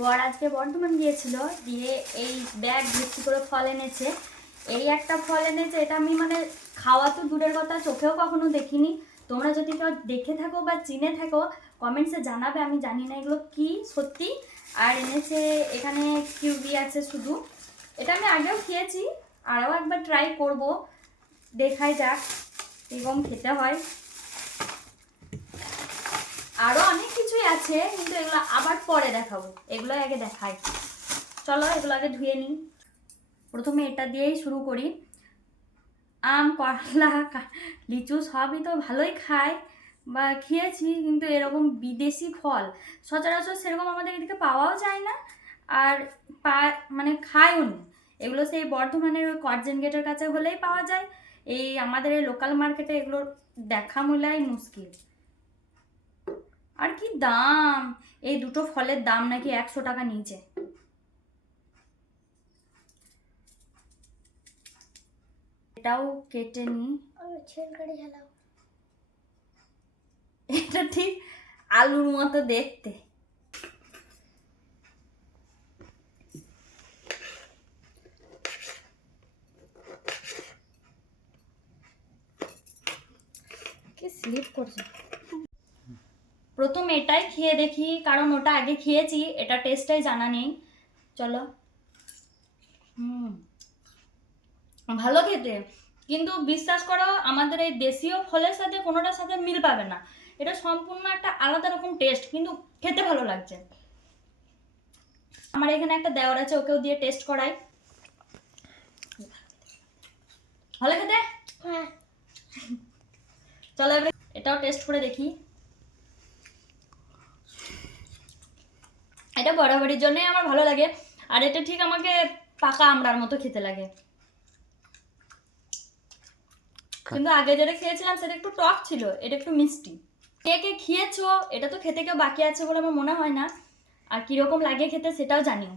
বর আজকে বর্ধমান গিয়েছিল, দিয়ে এই ব্যাগ ভর্তি করে ফল এনেছে। এই একটা ফল এনেছে, এটা আমি মানে খাওয়া তো দূরের কথা, চোখেও কখনো দেখিনি। তোমরা যদি কেউ দেখে থাকো বা চিনে থাকো কমেন্টসে জানাবে, আমি জানি না এগুলো কি সত্যি। আর এনেছে এখানে কিউবি আছে শুধু, এটা আমি আগেও খেয়েছি, আরও একবার ট্রাই করব, দেখাই যাক এরকম খেতে হয়। আরও অনেক কিছুই আছে, কিন্তু এগুলো আবার পরে দেখাবো, এগুলো আগে দেখাই। চলো এগুলো আগে ধুয়ে নিই। প্রথমে এটা দিয়েই শুরু করি। আম, করলা, লিচু সবই তো ভালোই খায় বা খেয়েছি, কিন্তু এরকম বিদেশি ফল সচরাচর সেরকম আমাদের এদিকে পাওয়াও যায় না, আর মানে খায়ও নি। এগুলো সেই বর্ধমানের ওই কর্জেন গেটের কাছে হলেই পাওয়া যায়, এই আমাদের এই লোকাল মার্কেটে এগুলোর দেখা মেলাই মুশকিল। আর কি দাম, এই দুটো ফলের দাম নাকি 100 টাকা নিচে। এটাও কেটে নি, এটা ঠিক আলুর মতো দেখতে। কি স্লিপ করছে। প্রথম এটাই খেয়ে দেখি, কারণ ওটা আগে খেয়েছি, এটা টেস্টটাই জানা নেই। চলো। ভালো খেতে, কিন্তু বিশ্বাস করো আমাদের এই দেশীয় ফলের সাথে কোনোটার সাথে মিল পাবে না। এটা সম্পূর্ণ একটা আলাদা রকম টেস্ট, কিন্তু খেতে ভালো লাগছে। আমার এখানে একটা দেওয়ার আছে, ওকেও দিয়ে টেস্ট করাই। ভালো খেতে? হ্যাঁ। চলো এবার এটাও টেস্ট করে দেখি। এটা বরাবরের জন্যই আমার ভালো লাগে, আর এটা ঠিক আমাকে পাকা আমড়ার মতো খেতে লাগে। কিন্তু আগে যেটা খেয়েছিলাম সেটা একটু টক ছিল, এটা একটু মিষ্টি। কে কে খেয়েছো, এটা তো খেতে কেউ বাকি আছে বলে আমার মনে হয় না, আর কিরকম লাগে খেতে সেটাও জানিও।